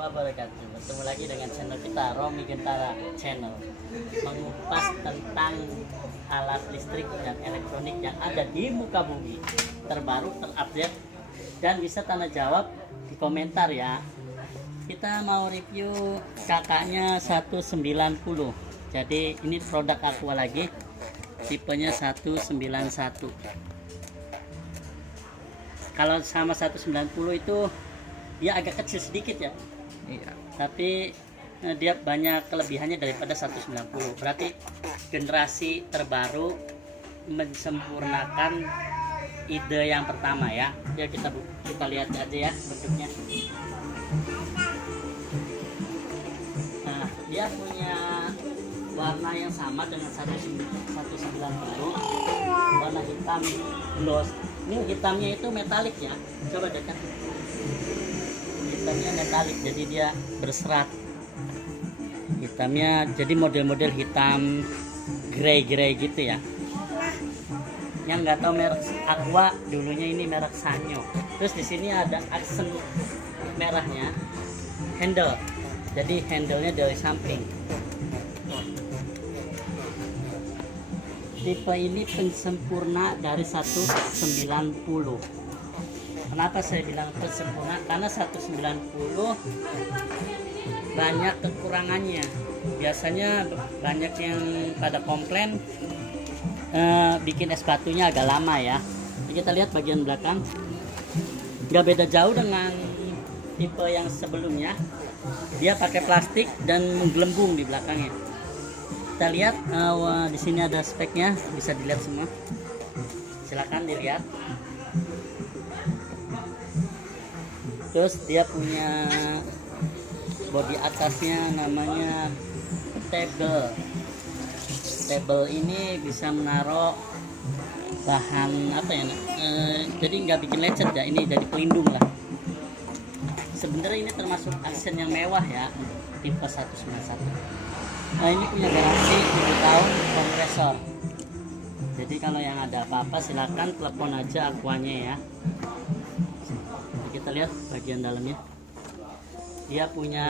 wabarakatuh. Bertemu lagi dengan channel kita, Romi Gentara Channel, mengupas tentang alat listrik dan elektronik yang ada di muka bumi, terbaru, terupdate, dan bisa tanya jawab di komentar ya. Kita mau review kakaknya 190. Jadi ini produk Aqua lagi, tipenya 191. Kalau sama 190 itu dia agak kecil sedikit ya. Iya. Tapi dia banyak kelebihannya daripada 190. Berarti generasi terbaru mensempurnakan ide yang pertama ya. Ya kita lihat aja ya bentuknya. Nah, dia punya warna yang sama dengan 190, warna hitam gloss. Ini hitamnya itu metalik ya, coba dekat. Hitamnya metalik, jadi dia berserat. Hitamnya jadi model-model hitam grey gitu ya. Yang nggak tahu merek Aqua, dulunya ini merek Sanyo. Terus di sini ada aksen merahnya, handle. Jadi handle-nya dari samping. Tipe ini pensempurna dari 190. Kenapa saya bilang pensempurna? Karena 190 banyak kekurangannya. Biasanya banyak yang pada komplain bikin es batunya agak lama ya. Kita lihat bagian belakang, nggak beda jauh dengan tipe yang sebelumnya. Dia pakai plastik dan menggelembung di belakangnya. Kita lihat di sini ada speknya, bisa dilihat semua. Silakan dilihat. Terus dia punya bodi atasnya namanya table. Table ini bisa menaruh bahan apa ya? Jadi nggak bikin lecet ya. Ini jadi pelindung lah. Sebenarnya ini termasuk aksen yang mewah ya, tipe 191. Nah, ini punya garansi 7 tahun kompresor. Jadi kalau yang ada apa-apa silakan telepon aja Aquanya ya. Kita lihat bagian dalamnya. Dia punya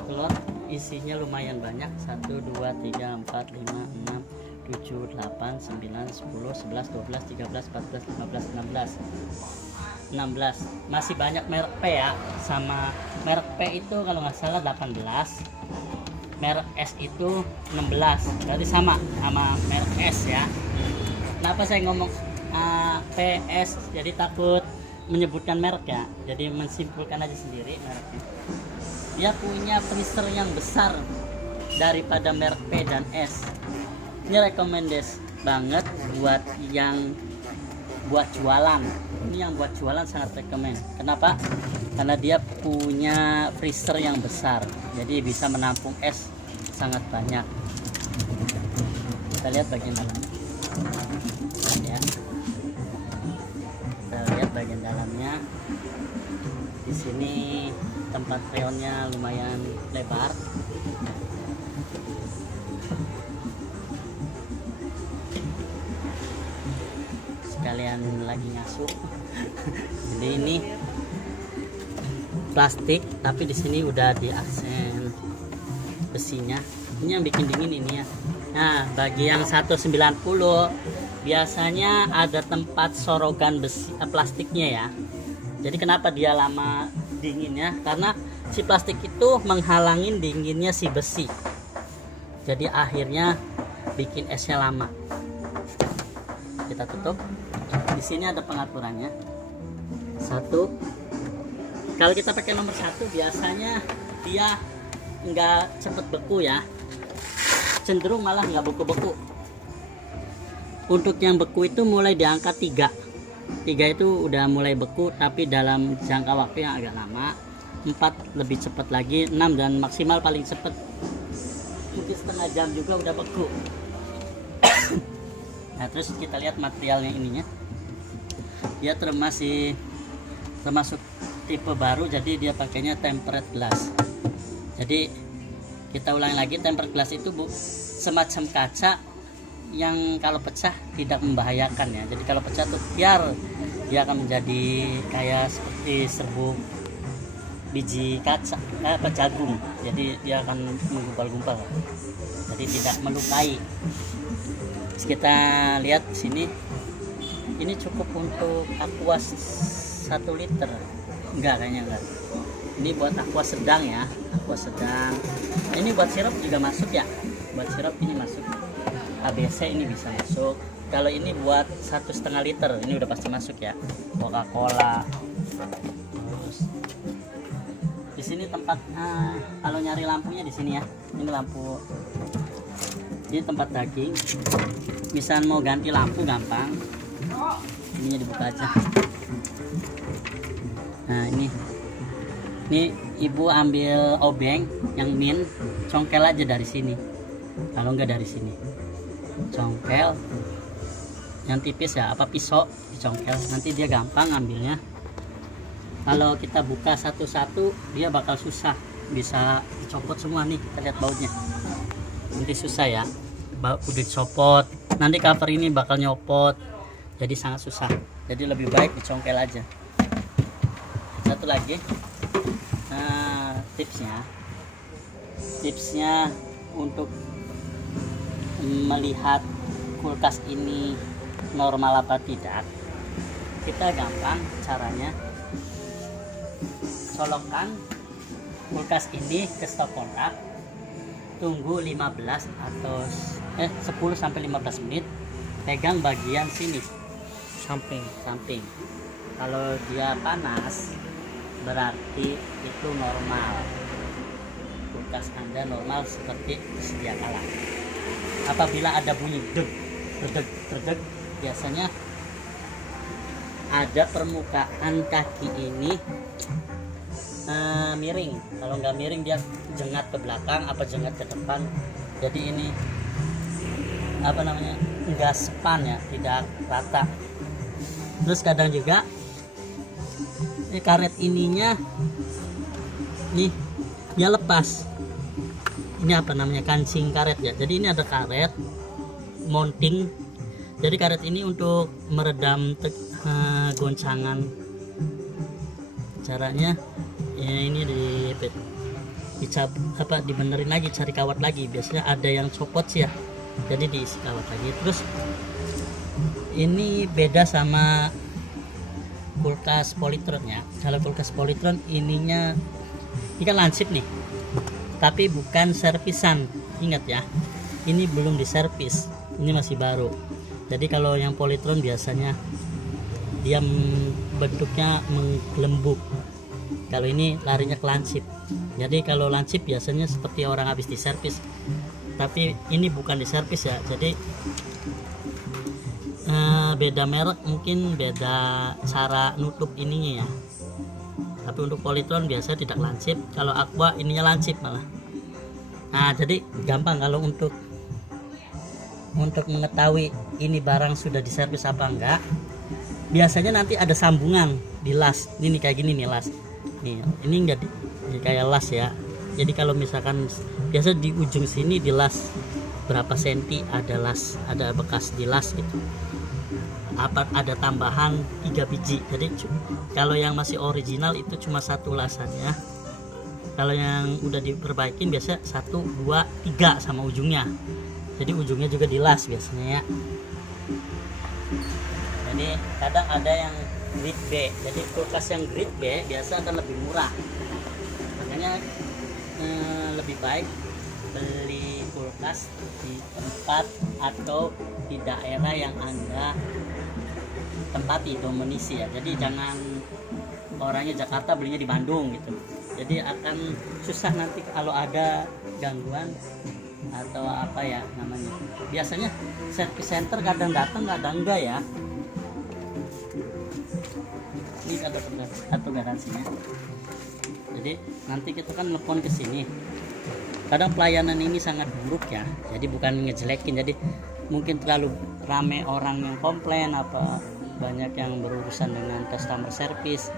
4 telur, isinya lumayan banyak. 1, 2, 3, 4, 5, 6, 7, 8, 9, 10, 11, 12, 13, 14, 15, 16. Masih banyak merek P ya. Sama merek P itu kalau nggak salah 18. Merek S itu 16, berarti sama merek S ya. Kenapa saya ngomong PS? Jadi takut menyebutkan merek ya, jadi mensimpulkan aja sendiri mereknya. Dia punya freezer yang besar daripada merek P dan S. Ini recommended banget buat yang buat jualan. Ini yang buat jualan sangat rekomend. Kenapa? Karena dia punya freezer yang besar, jadi bisa menampung es sangat banyak. Kita lihat bagian dalam ya. Kita lihat bagian dalamnya. Di sini tempat freonnya lumayan lebar. Sekalian lagi ngasuh. Jadi ini plastik, tapi di sini udah di aksen besinya. Ini yang bikin dingin ini ya. Nah, bagi yang 190 biasanya ada tempat sorogan besi plastiknya ya. Jadi kenapa dia lama dinginnya? Karena si plastik itu menghalangin dinginnya si besi. Jadi akhirnya bikin esnya lama. Kita tutup. Di sini ada pengaturannya. 1. Kalau kita pakai nomor 1 biasanya dia nggak cepet beku ya, cenderung malah nggak beku-beku. Untuk yang beku itu mulai di angka 3 itu udah mulai beku, tapi dalam jangka waktu yang agak lama. 4 lebih cepat lagi, 6 dan maksimal paling cepat mungkin setengah jam juga udah beku. Nah, terus kita lihat materialnya ininya. Dia termasuk tipe baru, jadi dia pakainya tempered glass. Jadi kita ulangi lagi, tempered glass itu semacam kaca yang kalau pecah tidak membahayakan ya. Jadi kalau pecah tuh biar dia akan menjadi kayak seperti serbuk biji kaca jagung, jadi dia akan menggumpal-gumpal, jadi tidak melukai. Terus kita lihat sini, ini cukup untuk aqua 1 liter, enggak, kayaknya enggak. Ini buat aqua sedang ya, aqua sedang. Ini buat sirup juga masuk ya, buat sirup ini masuk. ABC ini bisa masuk. Kalau ini buat 1,5 liter, ini udah pasti masuk ya. Coca-Cola. Terus di sini tempat kalau nyari lampunya di sini ya. Ini lampu. Ini tempat daging. Misal mau ganti lampu gampang. Ininya dibuka aja. Nah, ini ibu ambil obeng yang min, congkel aja dari sini. Kalau enggak dari sini. Congkel yang tipis ya, apa pisau dicongkel, nanti dia gampang ambilnya. Kalau kita buka satu-satu dia bakal susah, bisa dicopot semua nih. Kita lihat bautnya, nanti susah ya, baut udah dicopot, nanti cover ini bakal nyopot, jadi sangat susah. Jadi lebih baik dicongkel aja. Satu lagi, tipsnya untuk melihat kulkas ini normal apa tidak, kita gampang caranya. Colokkan kulkas ini ke stop kontak, tunggu 15 atau 10 sampai 15 menit, pegang bagian sini samping. Kalau dia panas berarti itu normal, kulkas Anda normal seperti sedia kala. Apabila ada bunyi deg, biasanya ada permukaan kaki ini miring. Kalau nggak miring dia jengat ke belakang apa jengat ke depan, jadi ini nggak span ya, tidak rata. Terus kadang juga karet ininya nih dia lepas. Ini kancing karet ya. Jadi ini ada karet mounting. Jadi karet ini untuk meredam goncangan. Caranya ya ini dibenerin lagi, cari kawat lagi. Biasanya ada yang copot sih ya. Jadi diisi kawat lagi. Terus ini beda sama kulkas Polytron ya. Kalau kulkas Polytron ini kan lansip nih, tapi bukan servisan. Ingat ya, ini belum diservis, ini masih baru. Jadi kalau yang Polytron biasanya dia bentuknya menggelembung, kalau ini larinya ke lansip. Jadi kalau lansip biasanya seperti orang habis diservis, tapi ini bukan diservis ya. Jadi beda merek, mungkin beda cara nutup ininya ya. Tapi untuk Polytron biasa tidak lansip, kalau Aqua ininya lansip malah. Nah, jadi gampang kalau untuk mengetahui ini barang sudah diservis apa enggak. Biasanya nanti ada sambungan di las. Ini kayak gini nih las. Nih, ini enggak ini kayak las ya. Jadi kalau misalkan biasa di ujung sini di las berapa senti ada las, ada bekas di las gitu. Ada tambahan 3 biji. Jadi kalau yang masih original itu cuma 1 lasannya. Kalau yang udah diperbaikin biasa 1, 2, 3 sama ujungnya. Jadi ujungnya juga dilas biasanya ya. Jadi kadang ada yang grade B. Jadi kulkas yang grade B biasa akan lebih murah. Makanya lebih baik beli kulkas di tempat atau di daerah yang Anda tempati dominisi ya. Jadi jangan orangnya Jakarta belinya di Bandung gitu. Jadi akan susah nanti kalau ada gangguan atau apa ya namanya. Biasanya service center kadang datang kadang enggak ya. Ini ada atau garansinya. Jadi nanti kita kan telepon ke sini. Kadang pelayanan ini sangat buruk ya. Jadi bukan ngejelekin. Jadi mungkin terlalu rame orang yang komplain apa banyak yang berurusan dengan customer service.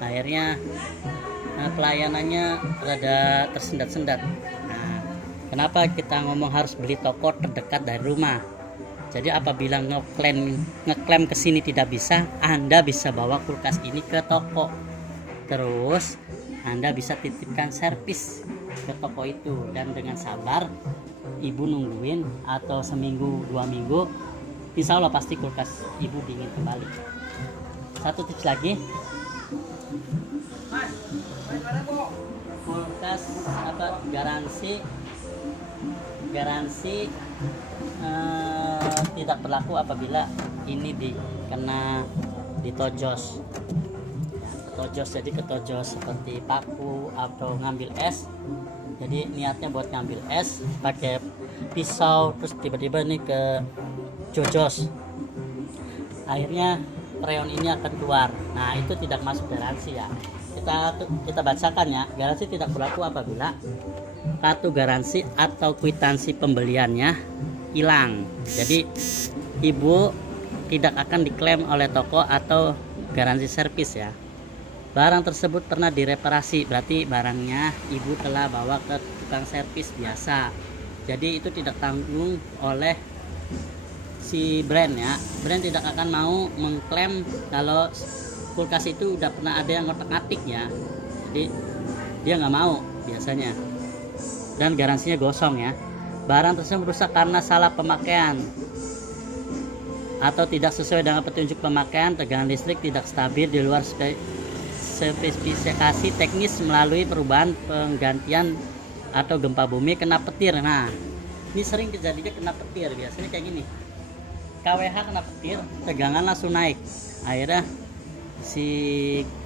Akhirnya pelayanannya rada tersendat-sendat. Nah, kenapa kita ngomong harus beli toko terdekat dari rumah? Jadi apabila ngeklaim ke sini tidak bisa, Anda bisa bawa kulkas ini ke toko. Terus Anda bisa titipkan servis ke toko itu, dan dengan sabar ibu nungguin atau seminggu 2 minggu, insya Allah pasti kulkas ibu dingin kembali. Satu tips lagi, kulkas garansi tidak berlaku apabila ini kena ditojos. Jadi ketojos seperti paku atau ngambil es. Jadi niatnya buat ngambil es pakai pisau, terus tiba-tiba ini ke jojos, akhirnya freon ini akan keluar. Nah, itu tidak masuk garansi ya. Kita bacakan ya. Garansi tidak berlaku apabila kartu garansi atau kwitansi pembeliannya hilang. Jadi ibu tidak akan diklaim oleh toko atau garansi servis ya. Barang tersebut pernah direparasi, berarti barangnya ibu telah bawa ke tukang servis biasa. Jadi itu tidak tanggung oleh si brand ya. Brand tidak akan mau mengklaim kalau kulkas itu udah pernah ada yang ngotak-ngatik ya. Jadi dia nggak mau biasanya. Dan garansinya gosong ya. Barang tersebut rusak karena salah pemakaian atau tidak sesuai dengan petunjuk pemakaian, tegangan listrik tidak stabil di luar spesifikasi teknis melalui perubahan penggantian atau gempa bumi, kena petir. Nah, ini sering kejadiannya kena petir, biasanya kayak gini. KWH kena petir, tegangan langsung naik. Akhirnya si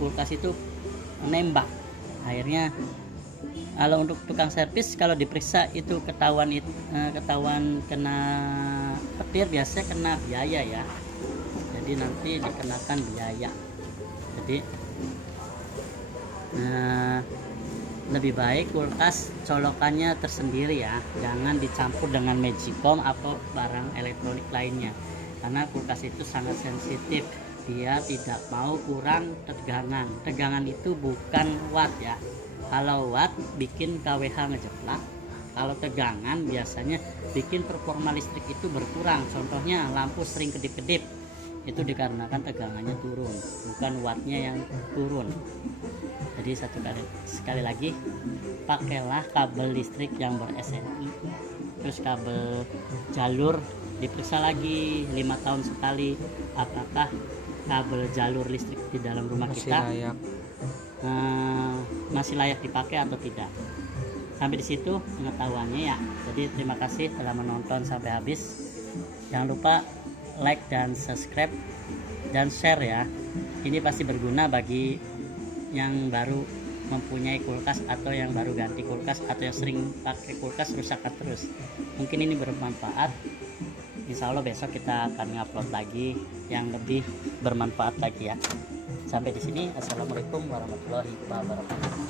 kulkas itu menembak. Akhirnya kalau untuk tukang servis kalau diperiksa itu ketahuan kena petir, biasanya kena biaya ya. Jadi nanti dikenakan biaya. Jadi lebih baik kulkas colokannya tersendiri ya, jangan dicampur dengan magicom atau barang elektronik lainnya, karena kulkas itu sangat sensitif. Dia tidak mau kurang tegangan itu bukan watt ya. Kalau watt bikin KWH ngejeplak, kalau tegangan biasanya bikin performa listrik itu berkurang. Contohnya lampu sering kedip-kedip, itu dikarenakan tegangannya turun, bukan wattnya yang turun. Jadi sekali lagi, pakailah kabel listrik yang ber-SNI, terus kabel jalur diperiksa lagi 5 tahun sekali, apakah kabel jalur listrik di dalam rumah masih layak dipakai atau tidak. Sampai di situ pengetahuannya ya. Jadi terima kasih telah menonton sampai habis. Jangan lupa like dan subscribe dan share ya. Ini pasti berguna bagi yang baru mempunyai kulkas atau yang baru ganti kulkas atau yang sering pakai kulkas rusakan terus. Mungkin ini bermanfaat. Insya Allah besok kita akan ngupload lagi yang lebih bermanfaat lagi ya. Sampai di sini, assalamualaikum warahmatullahi wabarakatuh.